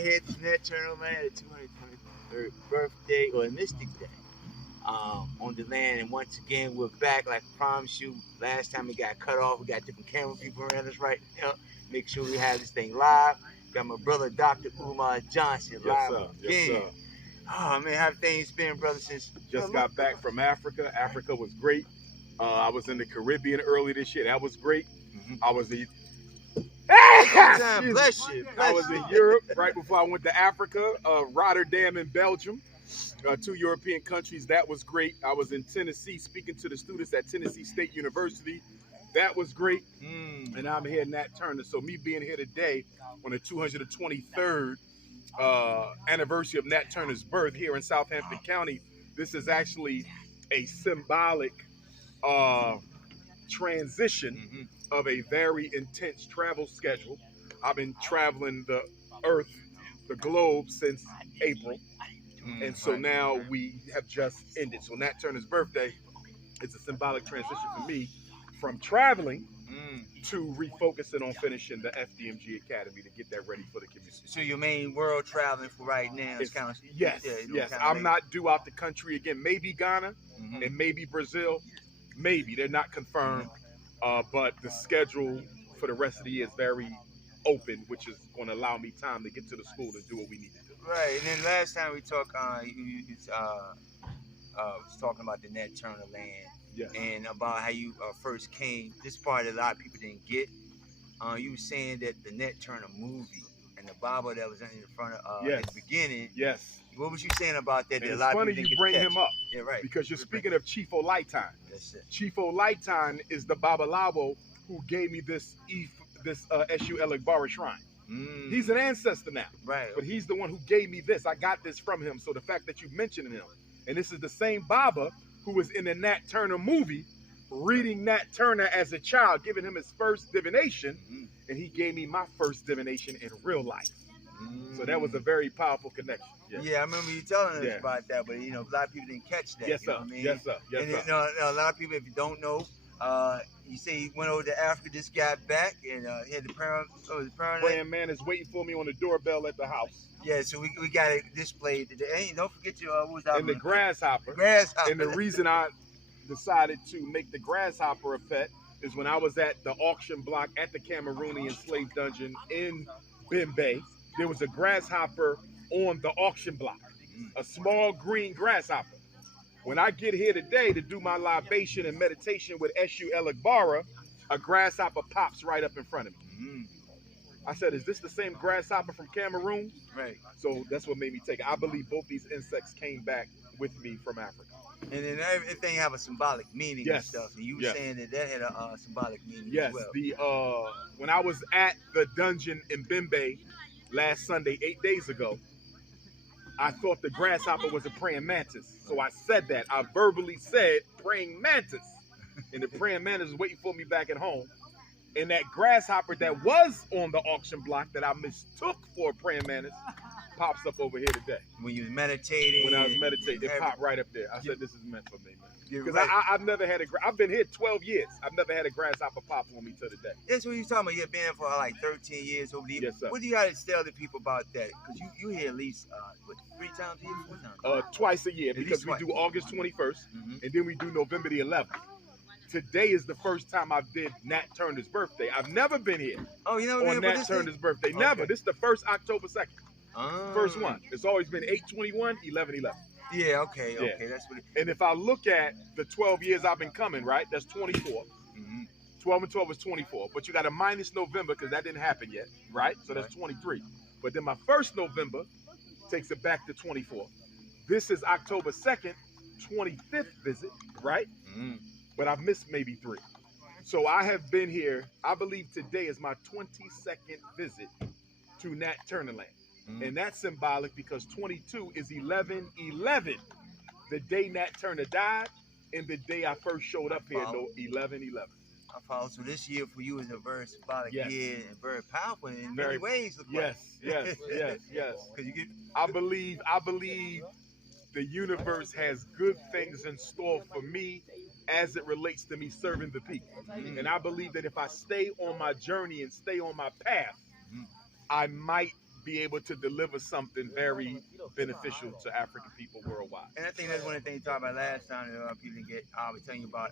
here to Nat Turner land, the 223rd birthday or Mystic Day on the land. And once again, we're back. Like I promised you, last time we got cut off. We got different camera people around us right now. Make sure we have this thing live. Got my brother, Dr. Umar Johnson, live again. Yes, sir. Oh, man, how things been, brother, since... Just got back from Africa. Africa was great. I was in the Caribbean early this year. That was great. I was in... Bless you. I was in Europe right before I went to Africa, Rotterdam and Belgium, 2 European countries. That was great. I was in Tennessee speaking to the students at Tennessee State University. That was great. And I'm here in Nat Turner. So me being here today on the 223rd anniversary of Nat Turner's birth here in Southampton County, this is actually a symbolic transition of a very intense travel schedule. I've been traveling the earth, the globe, since April. And so now we have just ended. So Nat Turner's birthday is a symbolic transition for me from traveling to refocusing on finishing the FDMG Academy to get that ready for the community. So your main world traveling for right now is kind of... Yes, yes. I'm not due out the country again. Maybe Ghana and maybe Brazil. Maybe. They're not confirmed. But the schedule for the rest of the year is very open, which is going to allow me time to get to the school and do what we need to do. Right. And then last time we talked, you was talking about the Nat Turner land. Yes. And about how you first came. This part that a lot of people didn't get. You were saying that the Nat Turner movie and the Bible that was in the front of at the beginning. Yes. What was you saying about that? It's funny you bring him up. Yeah, right. Because you're speaking of Chief Olaitan. That's it. Chief Olaitan is the Babalawo who gave me this SU Elegbara shrine. He's an ancestor now. Right. But he's the one who gave me this. I got this from him. So the fact that you mentioned him, and this is the same Baba who was in the Nat Turner movie, reading Nat Turner as a child, giving him his first divination, and he gave me my first divination in real life. So that was a very powerful connection. Yeah, I remember you telling us about that, but you know, a lot of people didn't catch that. Yes, you know sir. What I mean? Yes, sir. Yes, and sir. You know, a lot of people, if you don't know, you say he went over to Africa, just got back, and he had the praying man is waiting for me on the doorbell at the house. Yeah, so we got it displayed today. Hey, don't forget your what was that? And the grasshopper. Grasshopper. And the reason I decided to make the grasshopper a pet is when I was at the auction block at the Cameroonian slave dungeon in Bimbe, there was a grasshopper on the auction block, a small green grasshopper. When I get here today to do my libation and meditation with SU Elegbara, a grasshopper pops right up in front of me. I said, is this the same grasshopper from Cameroon? Right. So that's what made me take it. I believe both these insects came back with me from Africa. And then everything have a symbolic meaning and stuff. And you were saying that had a symbolic meaning as well. Yes. When I was at the dungeon in Bimbe last Sunday, 8 days ago, I thought the grasshopper was a praying mantis. So I said that. I verbally said praying mantis. And the praying mantis was waiting for me back at home. And that grasshopper that was on the auction block that I mistook for a praying mantis pops up over here today. When you was meditating? When I was meditating, it popped right up there. I said, this is meant for me, man. Because right. I've never had I've been here 12 years. I've never had a grasshopper pop on me till today. That's what you're talking about. You've been here for like 13 years over the years. Yes, sir. What do you got to tell the people about that? Because you here at least, what, 3 times a year? 4 times? Twice a year, because we do August 21st, and then we do November the 11th. Today is the first time I did Nat Turner's birthday. I've never been here on Nat Turner's birthday. Never. This is the first October 2nd. First one. It's always been 8/21, 11/11. Yeah, okay. That's what and if I look at the 12 years I've been coming, right, that's 24. 12 and 12 is 24. But you got to minus November because that didn't happen yet, right? So that's 23. But then my first November takes it back to 24. This is October 2nd, 25th visit, right? But I've missed maybe 3. So I have been here, I believe today is my 22nd visit to Nat Turner land. And that's symbolic because 22 is 11/11. The day Nat Turner died and the day I first showed up here, 11/11. I follow. So this year for you is a very symbolic year and very powerful in very, many ways. Yes. Because you get. I believe the universe has good things in store for me as it relates to me serving the people. And I believe that if I stay on my journey and stay on my path, I might be able to deliver something very beneficial to African people worldwide. And I think that's one of the things you talked about last time that people didn't get. I was telling you about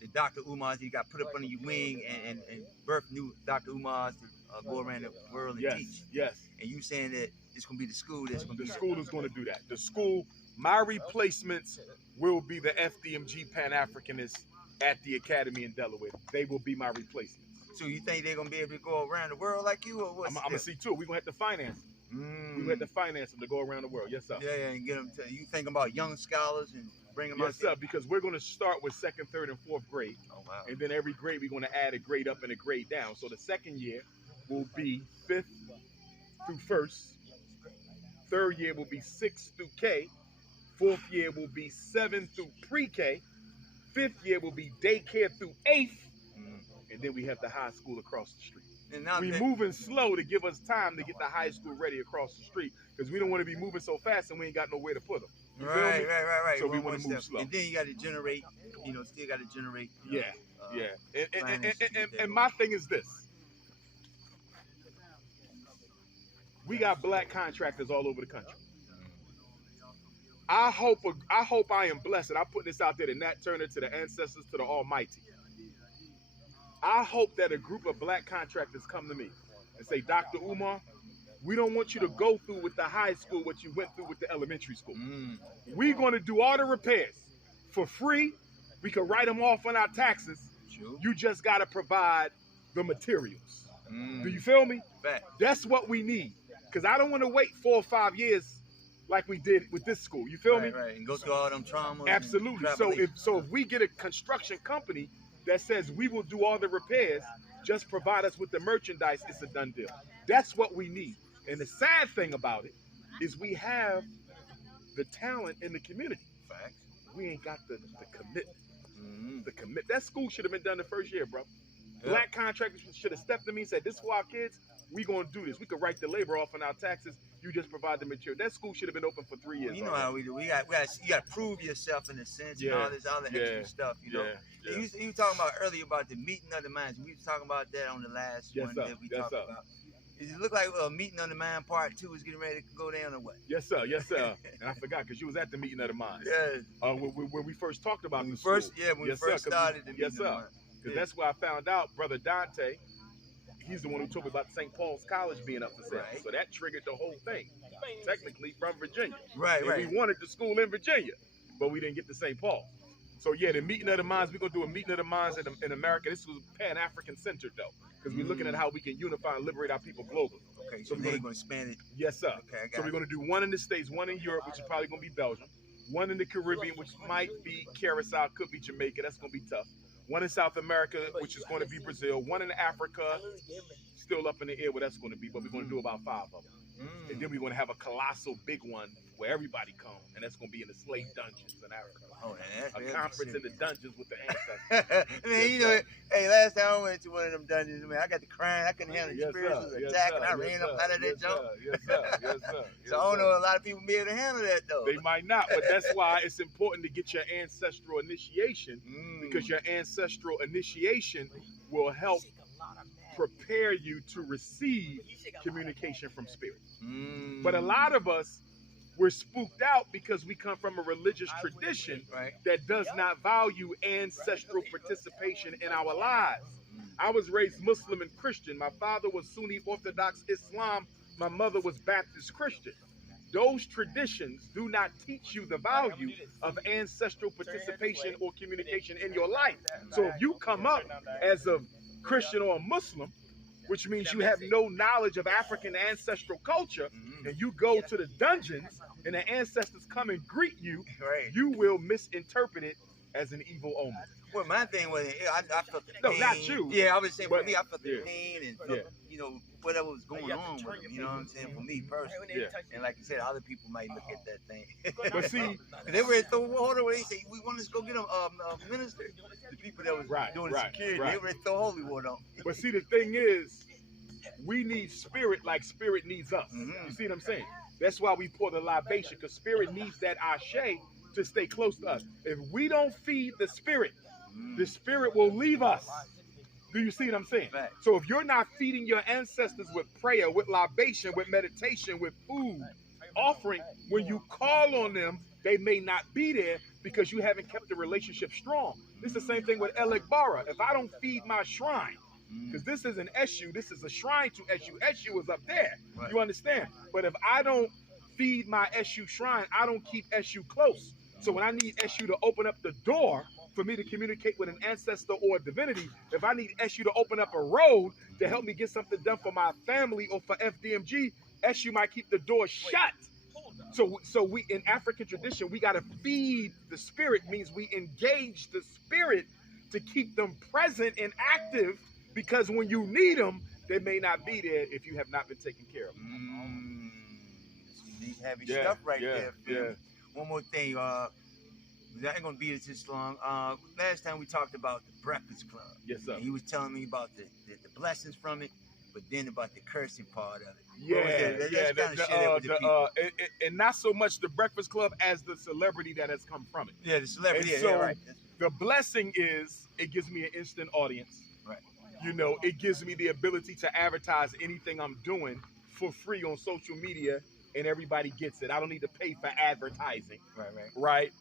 the Dr. Umars. He got put up under your wing and birthed new Dr. Umars to go around the world and teach. Yes. And you saying that it's going to be the school that's going to be. The school is going to do that. The school, my replacements will be the FDMG Pan-Africanists at the Academy in Delaware. They will be my replacements. So you think they're going to be able to go around the world like you, or what? I'm going to see, too. We're going to have to finance them. We're going to have to finance them to go around the world. Yes, sir. Yeah, and get them to, you think about young scholars and bring them out. Yes, sir, because we're going to start with 2nd, 3rd, and 4th grade. Oh, wow. And then every grade, we're going to add a grade up and a grade down. So the 2nd year will be 5th through 1st. 3rd year will be 6th through K. 4th year will be 7th through pre-K. 5th year will be daycare through 8th. And then we have the high school across the street. And now we're moving slow to give us time to get the high school ready across the street, because we don't want to be moving so fast and we ain't got nowhere to put them. You feel me? Right. So we want to move slow. And then you got to generate, still got to generate. And my thing is this. We got black contractors all over the country. I hope I am blessed. And I put this out there to Nat Turner, to the ancestors, to the Almighty. I hope that a group of black contractors come to me and say, Dr. Umar, we don't want you to go through with the high school what you went through with the elementary school. We're going to do all the repairs for free. We can write them off on our taxes. Sure. You just got to provide the materials. Do you feel me? Fact. That's what we need. Because I don't want to wait 4 or 5 years like we did with this school. You feel me? Right, and go through all them traumas. Absolutely. So if we get a construction company that says we will do all the repairs, just provide us with the merchandise, it's a done deal. That's what we need. And the sad thing about it is we have the talent in the community. Facts. We ain't got the commitment. That school should have been done the first year, bro. Black contractors should have stepped to me and said, this is for our kids. We going to do this. We could write the labor off on our taxes. You just provide the material. That school should have been open for 3 years. You know how we do. You got to prove yourself in a sense and all this other extra stuff, you know. You were talking about earlier about the meeting of the minds. We was talking about that on the last one that we talked about. Does it look like meeting of the mind part 2 is getting ready to go down or what? Yes, sir. And I forgot because you was at the meeting of the minds. Yeah. When we first talked about the school. When we first started the meeting of the mind. Because that's where I found out Brother Dante, he's the one who told me about St. Paul's College being up for sale. Right. So that triggered the whole thing. Technically from Virginia. Right. We wanted the school in Virginia, but we didn't get to St. Paul. So yeah, the meeting of the minds, we're going to do a meeting of the minds in America. This was Pan-African centered though, because we're looking at how we can unify and liberate our people globally. Okay, so we're going to expand it. Yes, sir. Okay, so we're going to do one in the States, one in Europe, which is probably going to be Belgium, one in the Caribbean, which might be Curacao, could be Jamaica. That's going to be tough. One in South America, which is going to be Brazil. One in Africa, still up in the air where that's going to be, but we're going to do about 5 of them. And then we're going to have a colossal big one where everybody comes, and that's going to be in the slave dungeons in Africa. Oh, a conference in the dungeons with the ancestors. Hey, last time I went to one of them dungeons, man, I got to crying. I couldn't handle the spiritual attack, and I ran up out of that jump. Yes, sir. So I don't know a lot of people be able to handle that, though. They might not, but that's why it's important to get your ancestral initiation, because your ancestral initiation will help prepare you to receive communication from spirit. But a lot of us, we're spooked out because we come from a religious tradition that does not value ancestral participation in our lives. I was raised Muslim and Christian. My father was Sunni Orthodox Islam. My mother was Baptist Christian. Those traditions do not teach you the value of ancestral participation or communication in your life. So if you come up as a Christian or a Muslim, which means you have no knowledge of African ancestral culture, and you go to the dungeons and the ancestors come and greet you, you will misinterpret it as an evil omen. Well, my thing was, I felt the pain. No, not you. Yeah, I was saying, for me, I felt the pain and felt, whatever was going on with them, you know what I'm saying, for me personally. And like you said, other people might look at that thing. But see, they were at the water where they say, we want to go get a minister. The people that was doing the security, they were at the holy water on. But see, the thing is, we need spirit like spirit needs us. You see what I'm saying? That's why we pour the libation, because spirit needs that ashe to stay close to us. If we don't feed the spirit will leave us. Do you see what I'm saying? Right. So if you're not feeding your ancestors with prayer, with libation, with meditation, with food, offering, when you call on them, they may not be there because you haven't kept the relationship strong. It's the same thing with El Ekbara. If I don't feed my shrine, because this is an SU, this is a shrine to SU. SU is up there. Right. You understand? But if I don't feed my SU shrine, I don't keep SU close. So when I need SU to open up the door for me to communicate with an ancestor or a divinity, if I need SU to open up a road to help me get something done for my family or for FDMG, SU might keep the door shut. So we, in African tradition, we got to feed the spirit, means we engage the spirit to keep them present and active, because when you need them, they may not be there if you have not been taken care of. Some deep, heavy stuff right there. Yeah. One more thing, I ain't gonna be this long. Last time we talked about the Breakfast Club. Yes, sir. And he was telling me about the blessings from it, but then about the cursing part of it. And not so much the Breakfast Club as the celebrity that has come from it. Yeah, the celebrity. And so the blessing is it gives me an instant audience. Right. You know, it gives me the ability to advertise anything I'm doing for free on social media, and everybody gets it. I don't need to pay for advertising. Right.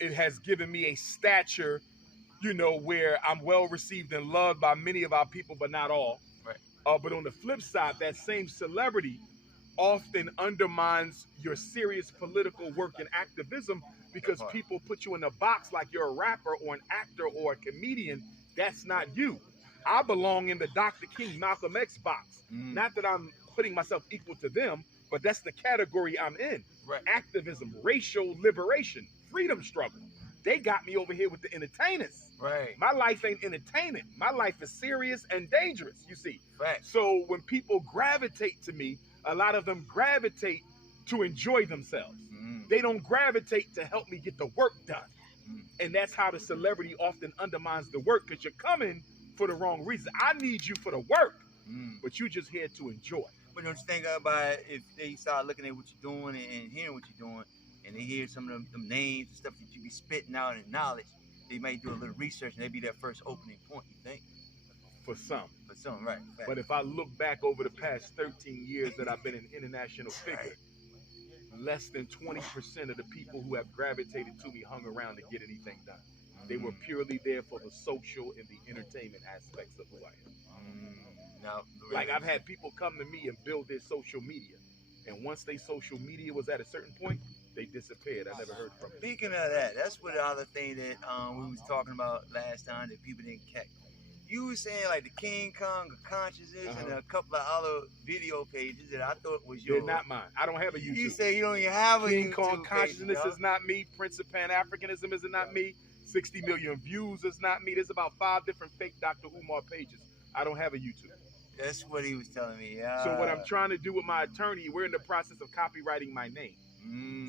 It has given me a stature, you know, where I'm well received and loved by many of our people, but not all. Right. But on the flip side, that same celebrity often undermines your serious political work and activism, because people put you in a box like you're a rapper or an actor or a comedian. That's not you. I belong in the Dr. King, Malcolm X box. Not that I'm putting myself equal to them, but that's the category I'm in. Right. Activism, racial liberation, freedom struggle. They got me over here with the entertainers. Right. My life ain't entertaining. My life is serious and dangerous, you see. Right. So when people gravitate to me, a lot of them gravitate to enjoy themselves. They don't gravitate to help me get the work done. And that's how the celebrity often undermines the work, because you're coming for the wrong reason. I need you for the work, but you just here to enjoy. But don't you think about if they start looking at what you're doing and hearing what you're doing, and they hear some of them names and stuff that you be spitting out in knowledge, they may do a little research and they be their first opening point, you think? For some. For some, right. But if I look back over the past 13 years that I've been an international figure, less than 20% of the people who have gravitated to me hung around to get anything done. They were purely there for the social and the entertainment aspects of who I am. Now, like I've had people come to me and build their social media, and once their social media was at a certain point, they disappeared. I never heard from them. Speaking of that, that's what the other thing that we was talking about last time that people didn't catch. You were saying like the King Kong of Consciousness and a couple of other video pages that I thought was yours. They're not mine. I don't have a YouTube. You say you don't even have a King YouTube Kong Consciousness page, is not me. Prince of Pan-Africanism is not me. 60 million views is not me. There's about 5 different fake Dr. Umar pages. I don't have a YouTube. That's what he was telling me. So what I'm trying to do with my attorney, we're in the process of copywriting my name.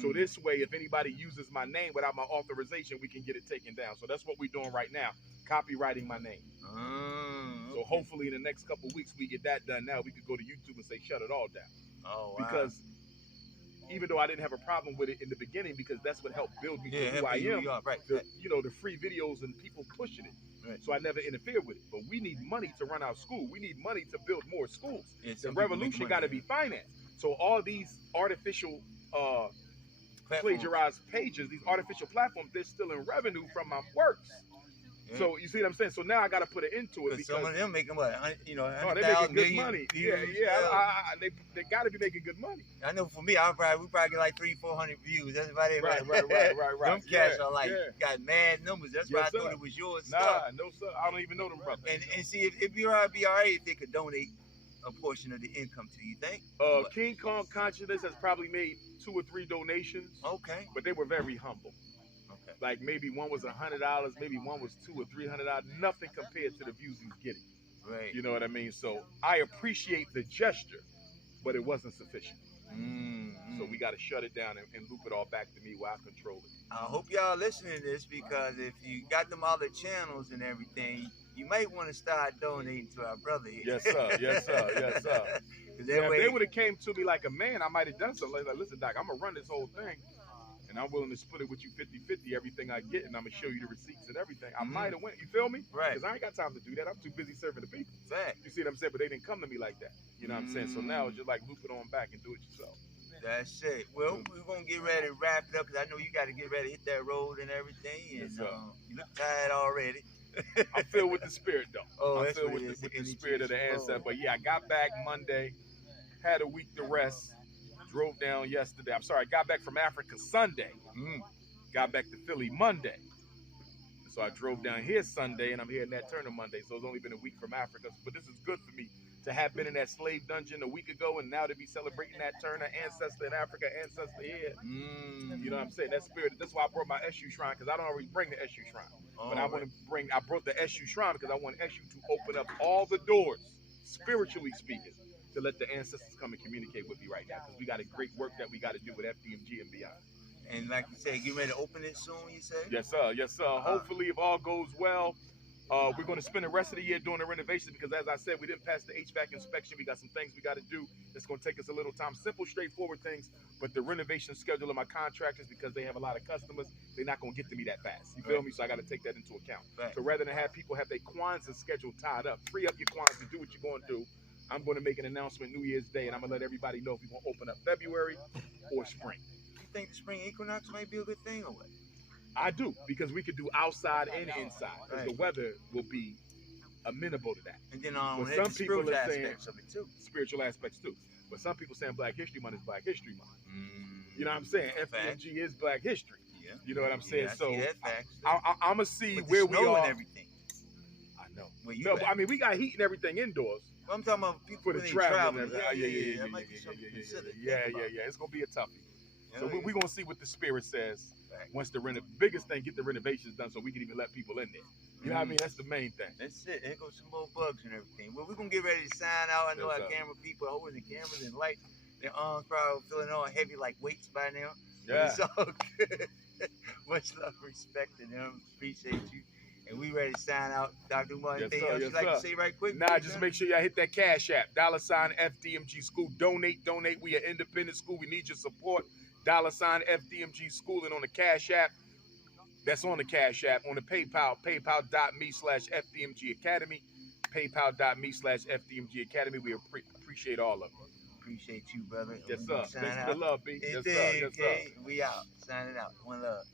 So this way, if anybody uses my name without my authorization, we can get it taken down. So that's what we're doing right now, copywriting my name. So hopefully in the next couple of weeks we get that done. Now we could go to YouTube and say shut it all down. Oh, wow. Because even though I didn't have a problem with it in the beginning, because that's what helped build me to who I am. You know, the free videos and people pushing it. So I never interfered with it. But we need money to run our school. We need money to build more schools. The revolution got to be financed. So all these artificial plagiarized pages, these artificial platforms, they're still in revenue from my works. So you see what I'm saying? So now I got to put it into it, because some of them making what, you know, they making good money. They got to be making good money. I know for me, we probably get like 300-400 views. That's about it. Right. Them cats are like got mad numbers. That's why I thought it was yours. Nah, no sir. I don't even know them brothers. And see, it'd be all right if they could donate a portion of the income to you, think? King Kong Consciousness has probably made 2 or 3 donations. Okay. But they were very humble. Okay. Like maybe one was $100, maybe one was $200 or $300. Nothing compared to the views he's getting. Right. You know what I mean? So I appreciate the gesture, but it wasn't sufficient. So we got to shut it down and loop it all back to me where I control it. I hope y'all listening to this, because if you got them other channels and everything, you might want to start donating to our brother here. Yes, sir. Yes, sir. Yes, sir. If they would have came to me like a man, I might have done something. Like, listen, Doc, I'm going to run this whole thing. and I'm willing to split it with you 50-50, everything I get, and I'm gonna show you the receipts and everything. I might have went, you feel me? Right. Because I ain't got time to do that. I'm too busy serving the people. Fact. You see what I'm saying? But they didn't come to me like that. You know what I'm saying? So now it's just like loop it on back and do it yourself. That's it. Well, we're gonna get ready to wrap it up because I know you got to get ready to hit that road and everything. And Yes, sir. you look tired already. I'm filled with the spirit though. Oh, I'm that's filled what with it is. the Energy spirit of the is ancestor. flowing. But yeah, I got back Monday, had a week to rest, drove down yesterday. I'm sorry, I got back from Africa Sunday. Got back to Philly Monday. So I drove down here Sunday, and I'm here in Nat Turner Monday. So it's only been a week from Africa. But this is good for me to have been in that slave dungeon a week ago, and now to be celebrating Nat Turner, ancestor in Africa, ancestor here. You know what I'm saying? That spirit. That's why I brought my SU shrine, because I don't already bring the SU shrine. But I want to bring. I brought the SU shrine because I want SU to open up all the doors, spiritually speaking, to let the ancestors come and communicate with me right now. Because we got a great work that we got to do with FDMG and beyond. And like you said, get ready to open it soon, you say? Yes, sir. Yes, sir. Hopefully, if all goes well, we're going to spend the rest of the year doing the renovation because, as I said, we didn't pass the HVAC inspection. We got some things we got to do. It's going to take us a little time. Simple, straightforward things. But the renovation schedule of my contractors, because they have a lot of customers, they're not going to get to me that fast. You feel me? So I got to take that into account. Right. So rather than have people have their Kwanzaa schedule tied up, free up your Kwanzaa, do what you're going to do. I'm going to make an announcement New Year's Day, and I'm going to let everybody know if we're going to open up February or spring. You think the spring equinox might be a good thing or what? I do, because we could do outside and inside, because Right. the weather will be amenable to that. And then But the some people spiritual are saying aspects of it too. spiritual aspects too. But some people saying Black History Month is Black History Month. You know what I'm saying? FDMG is Black History. Yeah. You know what I'm saying? Yeah, I So see that fact. I'm gonna see With the where we snow are. and everything. I know. Where you No, at? but I mean we got heat and everything indoors Well, I'm talking about people for the when they travel. travel. Yeah. That might be something to consider. Yeah. It's gonna be a toughie. So Yeah, we're gonna see what the spirit says Right. once the biggest thing, get the renovations done so we can even let people in there. You know what I mean? That's the main thing. That's it. There goes some more bugs and everything. Well, we're going to get ready to sign out. I know Yes, our sir. camera people are holding the cameras and light. Their arms probably feeling all heavy like weights by now. But Yeah. it's all good. Much love and respect to them. Appreciate you. And we ready to sign out. Dr. Umar, Yes, anything sir. else Yes, you'd like to sir. say right quick? Nah, just make sure y'all hit that Cash App. $ FDMG School. Donate. We an independent school. We need your support. $ FDMG School. And on the Cash App, that's on the Cash App. On the PayPal, paypal.me/FDMG Academy. PayPal.me/FDMG Academy. We appreciate all of them. Appreciate you, brother. And Yes, we sir. gonna sign Thanks for out. the love, B. Yes, sir. Indeed, Yes, sir. okay. We out. Signing out. One love.